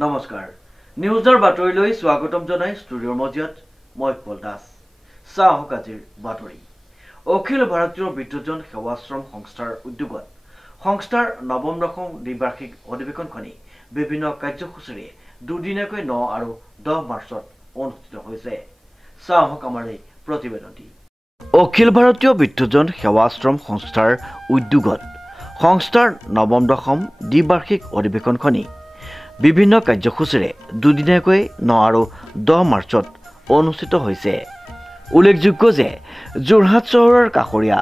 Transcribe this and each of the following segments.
নমস্কাৰ নিউজৰ বাতৰিলৈ স্বাগতম জনাই ষ্টুডিঅ'ৰ মজিয়াত মই পল দাস চাহক আজিৰ বাতৰি অখিল ভাৰতীয় বিদ্যুতজন সেৱাশ্ৰম সংস্থাৰ উদ্যোগত সংস্থাৰ নৱম দশম দ্বিবাৰ্ষিক অধিৱেশনখনি বিভিন্ন কাৰ্যসূচীৰে দুদিনীয়াকৈ 9 আৰু 10 মাৰ্চত অনুষ্ঠিত হৈছে চাহক আমাৰ এই প্ৰতিবেদনটি অখিল ভাৰতীয় বিদ্যুতজন সেৱাশ্ৰম সংস্থাৰ উদ্যোগত সংস্থাৰ নৱম দশম দ্বিবাৰ্ষিক অধিৱেশনখনি বিভিন্ন কাৰ্যসূচীৰে দুদিনীয়াকৈ 9 আৰু 10 মাৰ্চত অনুষ্ঠিত হৈছে উল্লেখযোগ্য যে যোৰহাট চহৰৰ কাষৰীয়া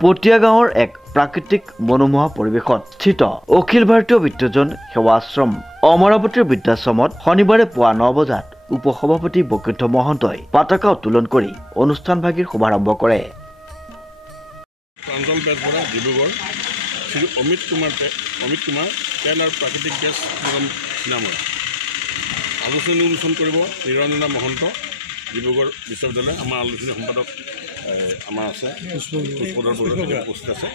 পটিয়া গাঁৱৰ এক প্ৰাকৃতিক মনোমোহা পৰিৱেশত স্থিত অখিল ভাৰতীয় বিদ্যুতজন সেৱাশ্ৰম অমৰাৱতীৰ বৃদ্ধাশ্ৰমত শনিবাৰে পুৱা 9 বজাত উপসভাপতি বৈকুণ্ঠ মহন্তই পতাকা উত্তোলন কৰি অনুষ্ঠানভাগীৰ শুভাৰম্ভ কৰে প্ৰাঞ্জল বেজবৰা ডিব্ৰুগড় শ্ৰী অমিত কুমাৰ তেল আৰু প্ৰাকৃতিক গেছ নিগম নামৰ আলোচনী উন্মোচন কৰিব নিৰঞ্জনা মহন্ত ডিব্ৰুগড় বিশ্ববিদ্যালয় আমাৰ আলোচনী সম্পাদক আমাৰ আছে পুষ্পধৰ বৰুৱা উপস্থিত আছে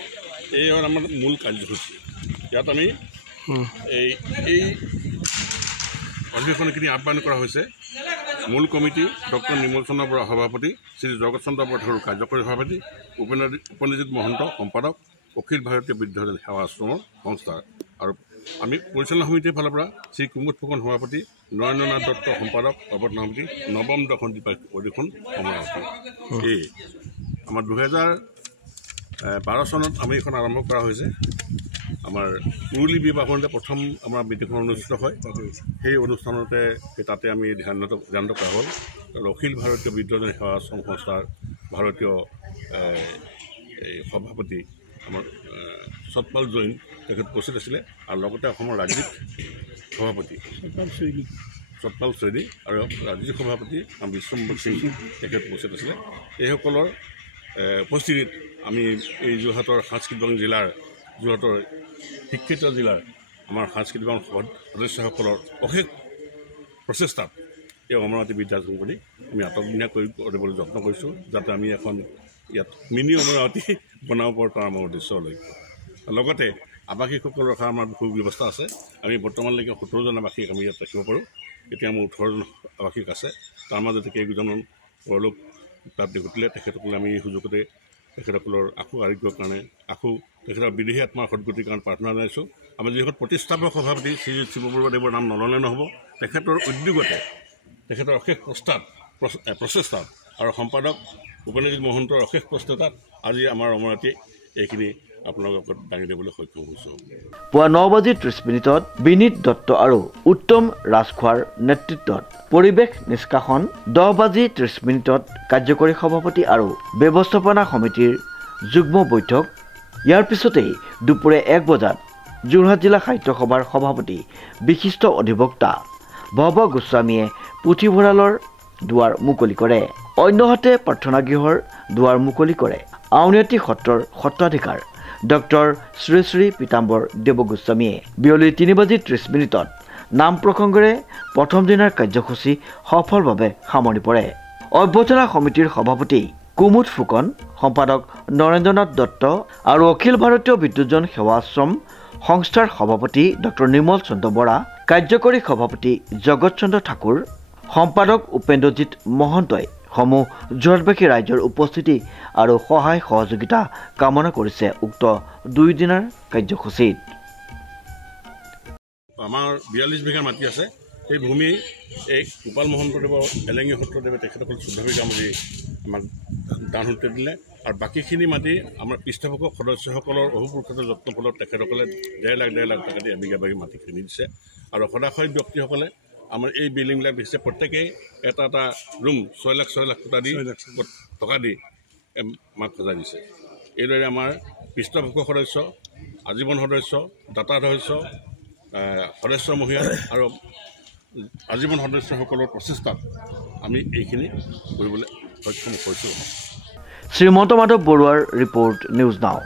এই আমাৰ মূল কাৰ্যসূচী ইয়াত আমি এই অধিৱেশনখিনি আহ্বান কৰা হৈছে মূল কমিটি ডক্টৰ নিৰ্মল চন্দ্ৰ বৰা সভাপতি শ্ৰী জগত চন্দ্ৰ বৰঠাকুৰ কাৰ্যকৰী সভাপতি উপেন্দ্ৰজিৎ মহন্ত সম্পাদক অখিল ভাৰতীয় বিদ্যুতজন সেৱা আশ্ৰমৰ সংস্থাৰ আৰু আমি পৰিচালনা সমিতিৰ ফালৰ পৰা শ্ৰী কুমুদ ফুকন সভাপতি নৰেন্দ্ৰনাথ দত্ত সম্পাদক অৱত সভাপতি নৱম দশম দ্বিবাৰ্ষিক অধিৱেশন সমাৰোহ এই আমাৰ 2012 চনত আমি এখন আৰম্ভ কৰা হৈছে আমাৰ পুৰুলি বিবাহতে প্ৰথম আমাৰ বিদ্যুৎখন অনুষ্ঠিত হয় সেই অনুষ্ঠানতে তাতে আমি ধ্যান কৰা হ'ল অখিল ভাৰতীয় বিদ্যুতজন সেৱা আশ্ৰম সংস্থাৰ ভাৰতীয় সভাপতি আমাৰ সতপাল জৈন তেখেত উপস্থিত আছিলে আৰু লগতে অসমৰ ৰাজ্যিক সভাপতি সতপাল চৈনী আৰু ৰাজ্যিক সভাপতি বিশ্বম্বৰ সিং তেখেত উপস্থিত আছিলে এইসকলৰ উপস্থিতিত আমি এই যোৰহাটৰ সাংস্কৃতিক জিলাৰ যোৰহাটৰ শিক্ষিত জিলাৰ আমাৰ সাংস্কৃতিক সদস্যসকলৰ অশেষ প্ৰচেষ্টাত এই অমৰাৱতী বিদ্যাশ্ৰম কৰি আমি আটকদিনীয়া কৰিবলৈ যত্ন কৰিছোঁ যাতে আমি এখন ইয়াত মিনি অমৰাৱতী বনাব পাৰোঁ তাৰ আমাৰ উদ্দেশ্য লক্ষ্য লগতে আৱাসিকসকলৰ ৰখাৰ আমাৰ সুব্যৱস্থা আছে আমি বৰ্তমানলৈকে 17জন আৱাসিক আমি ইয়াত ৰাখিব পাৰোঁ এতিয়া আমাৰ 18জন আৱাসিক আছে তাৰ মাজতে কেইজনমান পৰলোক প্ৰাপ্তি ঘটিলে তেখেতসকলে আমি এই সুযোগতে তেখেতসকলৰ আশু আৰোগ্যৰ কাৰণে তেখেতৰ বিদেহী আত্মাৰ সদ্গতিৰ কাৰণে প্ৰাৰ্থনা জনাইছোঁ আমাৰ যিসকল প্ৰতিষ্ঠাপক সভাপতি শ্ৰীযুত শিৱ বৰুৱাদেৱৰ নাম নল'লে নহ'ব তেখেতৰ উদ্যোগতে তেখেতৰ অশেষ প্ৰচেষ্টাত আৰু সম্পাদক উপেন্দ্ৰজিৎ মহন্তৰ অশেষ প্ৰচেষ্টাত আজি আমাৰ অমৰাৱতী এইখিনি আপোনালোকৰ দাঙি দিবলৈ সক্ষম হৈছোঁ পুৱা 9:30 বিনীত দত্ত আৰু উত্তম ৰাজখোৱাৰ নেতৃত্বত পৰিৱেশ নিষ্কাশন 10:30 কাৰ্যকৰী সভাপতি আৰু ব্যৱস্থাপনা সমিতিৰ যুগ্ম বৈঠক ইয়াৰ পিছতেই দুপৰীয়া 1 বজাত যোৰহাট জিলা সাহিত্য সভাৰ সভাপতি বিশিষ্ট অধিবক্তা ভৱ গোস্বামীয়ে পুথিভঁৰালৰ দুৱাৰ মুকলি কৰে অন্যহাতে প্ৰাৰ্থনাগৃহৰ দুৱাৰ মুকলি কৰে আউনীআটী সত্ৰৰ সত্ৰাধিকাৰ ডক্টৰ শ্ৰী শ্ৰী পীতাম্বৰ দেৱ গোস্বামীয়ে বিয়লি 3:30 নাম প্ৰসংগৰে প্ৰথম দিনাৰ কাৰ্যসূচী সফলভাৱে সামৰণি পৰে অভ্যৰ্থনা সমিতিৰ সভাপতি কুমুদ ফুকন সম্পাদক নৰেন্দ্ৰনাথ দত্ত আৰু অখিল ভাৰতীয় বিদ্যুতজন সেৱা আশ্ৰম সংস্থাৰ সভাপতি ডক্টৰ নিৰ্মল চন্দ্ৰ বৰা কাৰ্যকৰী সভাপতি জগত চন্দ্ৰ ঠাকুৰ সম্পাদক উপেন্দ্ৰজিৎ মহন্তই সমূহ যোৰহাটবাসী ৰাইজৰ উপস্থিতি আৰু সহায় সহযোগিতা কামনা কৰিছে উক্ত 2 দিনৰ কাৰ্যসূচীত আমাৰ 42 বিঘা মাটি আছে এই ভূমি এই গোপাল মহন্তদেৱৰ এলেঙি সত্ৰদেৱে তেখেতসকল 14 বিঘা মাটি আমাক দান সূত্ৰে দিলে আৰু বাকীখিনি মাটি আমাৰ পৃষ্ঠপোষক সদস্যসকলৰ অহুপুৰুষাৰ্থ যত্ন ফলত তেখেতসকলে 1.5 লাখ টকা দি এবিঘা বাৰী মাটি কিনি দিছে আৰু সদাশয় ব্যক্তিসকলে আমাৰ এই বিল্ডিংবিলাক দিছে প্ৰত্যেকেই এটা ৰুম 6 লাখ টকা দি আমাক সজাই দিছে এইদৰে আমাৰ পৃষ্ঠপোষক সদস্য আজীৱন সদস্য দাতা সদস্য সদস্য মহিলা আৰু আজীৱন সদস্যসকলৰ প্ৰচেষ্টাত আমি এইখিনি কৰিবলৈ সক্ষম হৈছোঁ শ্ৰীমন্ত মাধৱ বৰুৱাৰ ৰিপৰ্ট নিউজ নাও